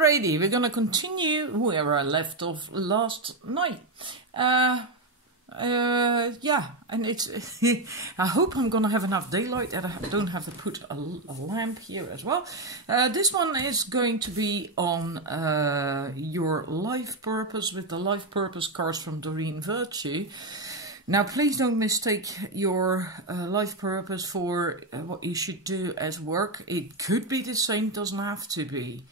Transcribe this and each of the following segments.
Alrighty, we're going to continue where I left off last night. Yeah, and it's, I hope I'm going to have enough daylight that I don't have to put a lamp here as well. This one is going to be on your life purpose with the life purpose cards from Doreen Virtue. Now, please don't mistake your life purpose for what you should do as work. It could be the same, doesn't have to be.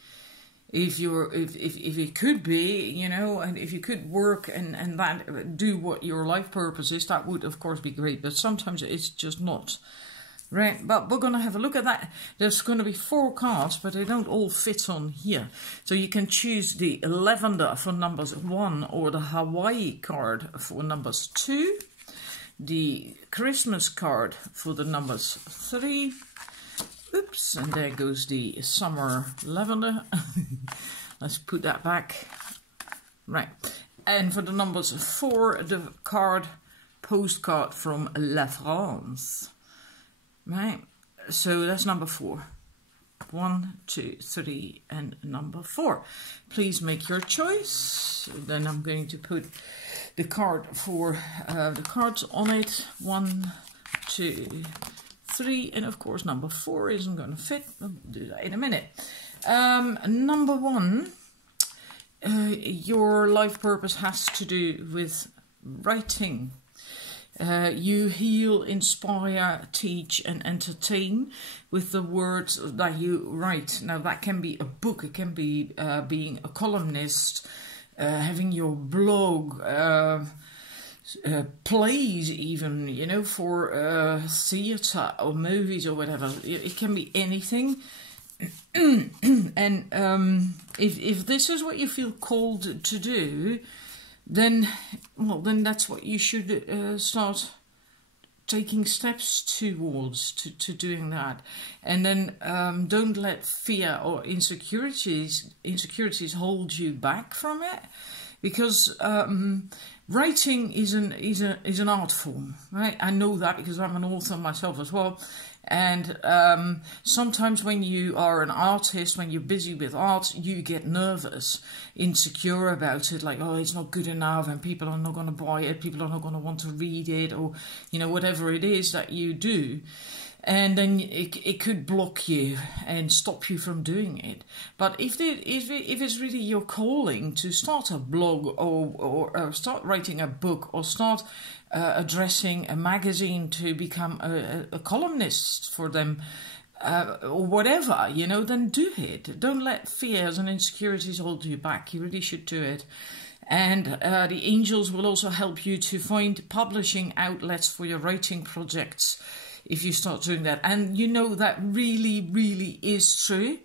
If it could be, you know, and if you could work and that do what your life purpose is, that would of course be great. But sometimes it's just not. Right, but we're going to have a look at that. There's going to be 4 cards, but they don't all fit on here. So you can choose the lavender for numbers 1 or the Hawaii card for numbers 2. The Christmas card for the numbers 3. Oops, and there goes the summer lavender. Let's put that back. Right, and for the numbers 4, the postcard from La France. Right, so that's number 4. 1, 2, 3, and number 4. Please make your choice. Then I'm going to put the card for the cards on it. 1, 2, 3, and of course number 4 isn't going to fit. I'll do that in a minute. Number 1, your life purpose has to do with writing. You heal, inspire, teach and entertain with the words that you write. Now that can be a book, it can be being a columnist, having your blog, plays even, you know, for theatre or movies or whatever. It can be anything. And if this is what you feel called to do, then that's what you should start taking steps towards to doing that. And then don't let fear or insecurities hold you back from it, because writing is an art form, right? I know that because I'm an author myself as well. And sometimes when you are an artist, when you're busy with art, you get nervous, insecure about it, like, oh, it's not good enough and people are not going to buy it, people are not going to want to read it, or, you know, whatever it is that you do. And then it could block you and stop you from doing it. But if it's really your calling to start a blog or start writing a book or start addressing a magazine to become a columnist for them, or whatever, you know, then do it. Don't let fears and insecurities hold you back. You really should do it. And the angels will also help you to find publishing outlets for your writing projects if you start doing that. And you know that really, really is true.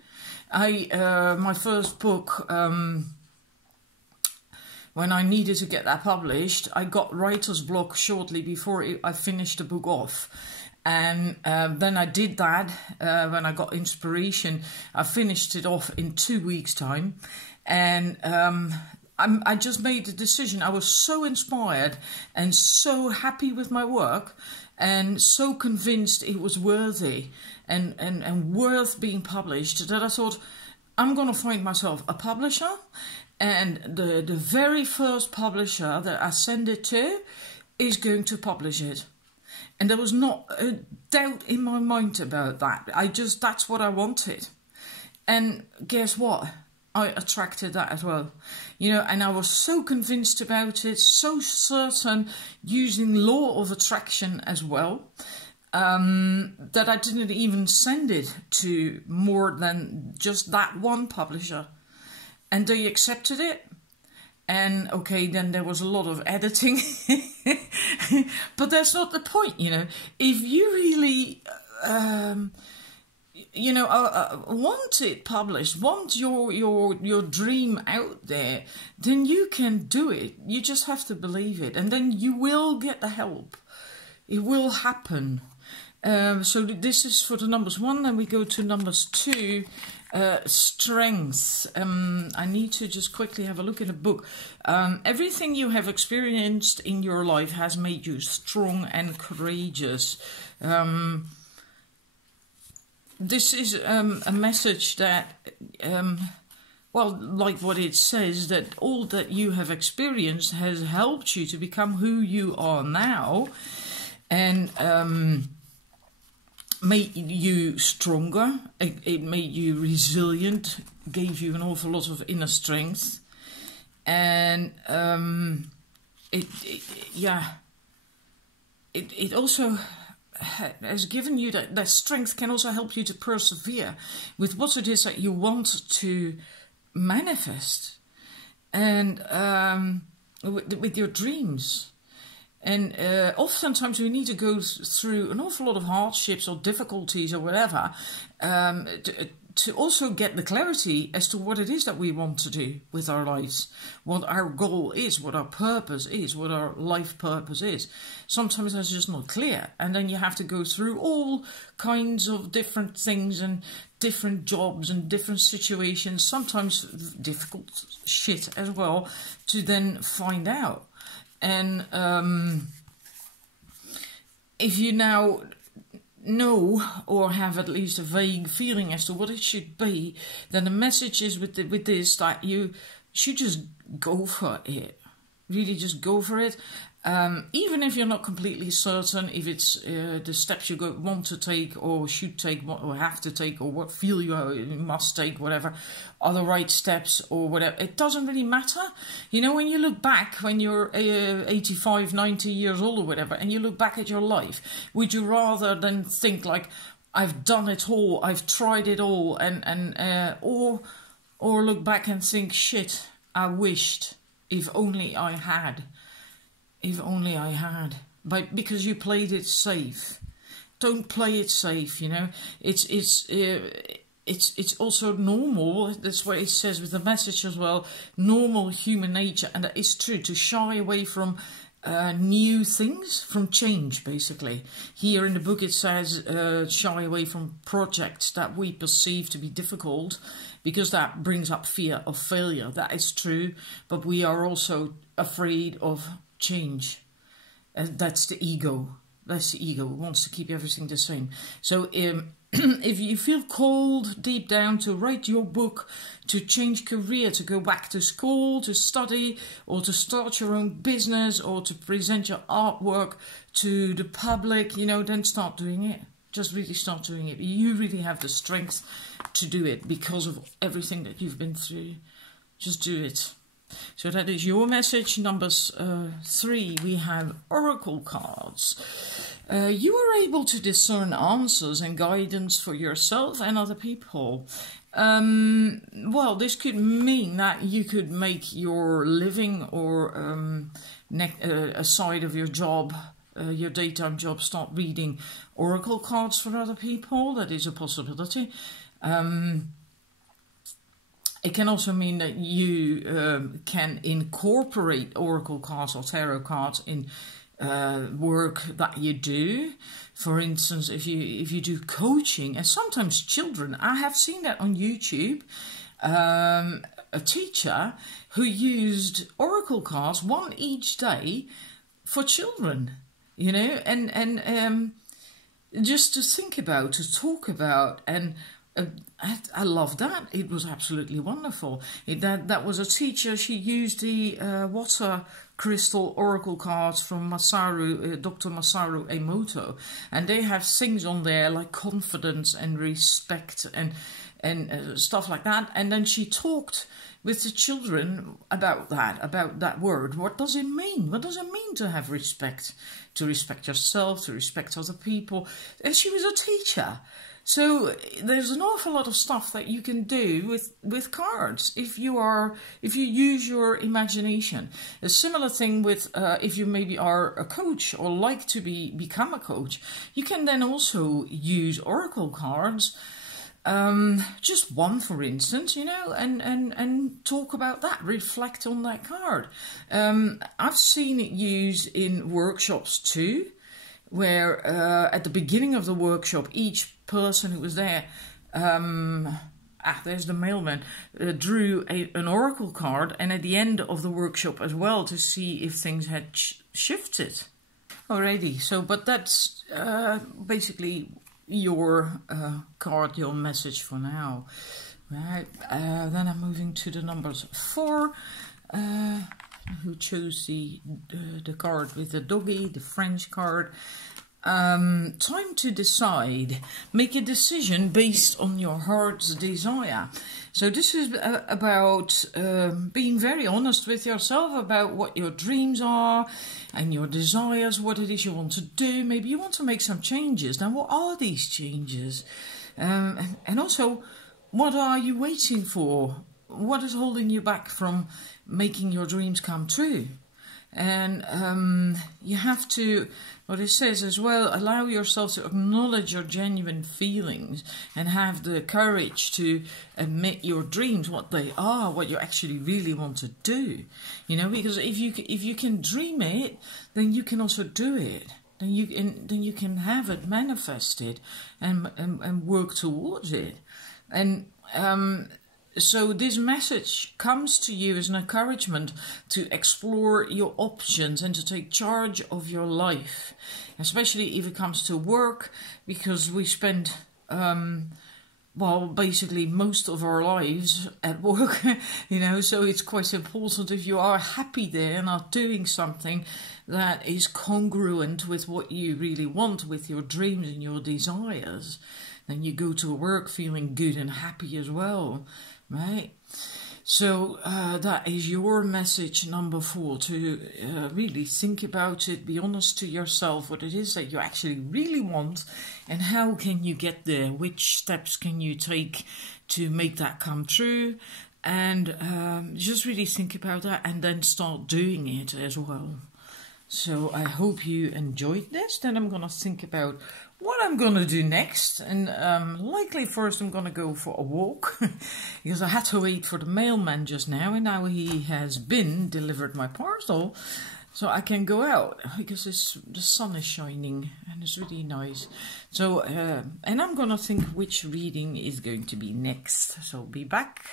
My first book, when I needed to get that published, I got writer's block shortly before I finished the book off. And then I did that when I got inspiration. I finished it off in 2 weeks' time. And I just made the decision. I was so inspired and so happy with my work and so convinced it was worthy and worth being published that I thought, I'm going to find myself a publisher. And the very first publisher that I send it to is going to publish it. And there was not a doubt in my mind about that. That's what I wanted. And guess what? I attracted that as well. You know, and I was so convinced about it, so certain, using law of attraction as well, that I didn't even send it to more than just that one publisher. And they accepted it. And okay, then there was a lot of editing. But that's not the point, you know. If you really, you know, want it published, want your dream out there, then you can do it. You just have to believe it. And then you will get the help. It will happen. So this is for the numbers 1. Then we go to numbers 2. Strengths. I need to just quickly have a look at the book. Everything you have experienced in your life has made you strong and courageous. This is a message that well, like what it says, that all that you have experienced has helped you to become who you are now, and made you stronger. It made you resilient, gave you an awful lot of inner strength, and it also has given you that strength can also help you to persevere with what it is that you want to manifest, and with your dreams. And oftentimes we need to go through an awful lot of hardships or difficulties or whatever to also get the clarity as to what it is that we want to do with our lives, what our goal is, what our purpose is, what our life purpose is. Sometimes that's just not clear, and then you have to go through all kinds of different things and different jobs and different situations, sometimes difficult shit as well, to then find out. And if you now know or have at least a vague feeling as to what it should be, then the message is with this that you should just go for it. Really just go for it. Even if you're not completely certain if it's the steps you want to take or should take or have to take or what feel you must take, whatever, are the right steps or whatever. It doesn't really matter. You know, when you look back, when you're 85, 90 years old or whatever, and you look back at your life, would you rather than think like, I've done it all, I've tried it all, or look back and think, shit, I wished, if only I had. If only I had. Because you played it safe. Don't play it safe, you know. It's also normal, that's what it says with the message as well, normal human nature, and that is true, to shy away from new things, from change, basically. Here in the book it says shy away from projects that we perceive to be difficult, because that brings up fear of failure. That is true, but we are also afraid of change. That's the ego. That's the ego. It wants to keep everything the same. So if you feel called deep down to write your book, to change career, to go back to school, to study, or to start your own business, or to present your artwork to the public, you know, then start doing it. Just really start doing it. You really have the strength to do it because of everything that you've been through. Just do it. So that is your message. Number 3, we have oracle cards. You are able to discern answers and guidance for yourself and other people. Well, this could mean that you could make your living or aside of your job, your daytime job, start reading oracle cards for other people. That is a possibility. It can also mean that you can incorporate oracle cards or tarot cards in work that you do. For instance, if you do coaching, and sometimes children, I have seen that on YouTube, a teacher who used oracle cards, one each day, for children, you know, and just to think about, to talk about, and I love that. It was absolutely wonderful. That was a teacher. She used the water crystal oracle cards from Dr. Masaru Emoto, and they have things on there like confidence and respect and stuff like that. And then she talked with the children about that word. What does it mean? What does it mean to have respect? To respect yourself, to respect other people. And she was a teacher. So there's an awful lot of stuff that you can do with cards if you use your imagination. A similar thing with if you maybe are a coach or like to become a coach, you can then also use oracle cards, just one for instance, you know, and talk about that, reflect on that card. I've seen it used in workshops too, where at the beginning of the workshop, each person who was there, there's the mailman, drew an oracle card, and at the end of the workshop as well, to see if things had shifted. Alrighty, so but that's basically your card, your message for now. Right, then I'm moving to the numbers 4, who chose the card with the doggy, the French card. Time to decide. Make a decision based on your heart's desire. So this is about being very honest with yourself about what your dreams are and your desires, what it is you want to do. Maybe you want to make some changes. Now, what are these changes? And also, what are you waiting for? What is holding you back from making your dreams come true? And you have to, what it says as well, allow yourself to acknowledge your genuine feelings and have the courage to admit your dreams, what they are, what you actually really want to do. You know, because if you can dream it, then you can also do it. Then you can have it manifested and work towards it. And so this message comes to you as an encouragement to explore your options and to take charge of your life, especially if it comes to work, because we spend, well, basically most of our lives at work, you know, so it's quite important if you are happy there and are doing something that is congruent with what you really want, with your dreams and your desires, then you go to work feeling good and happy as well. Right, so that is your message number 4, to really think about it, be honest to yourself what it is that you actually really want and how can you get there, which steps can you take to make that come true, and just really think about that and then start doing it as well. So I hope you enjoyed this. Then I'm going to think about what I'm going to do next. And likely first I'm going to go for a walk. Because I had to wait for the mailman just now. And now he has delivered my parcel. So I can go out. Because the sun is shining. And it's really nice. So, and I'm going to think which reading is going to be next. So be back.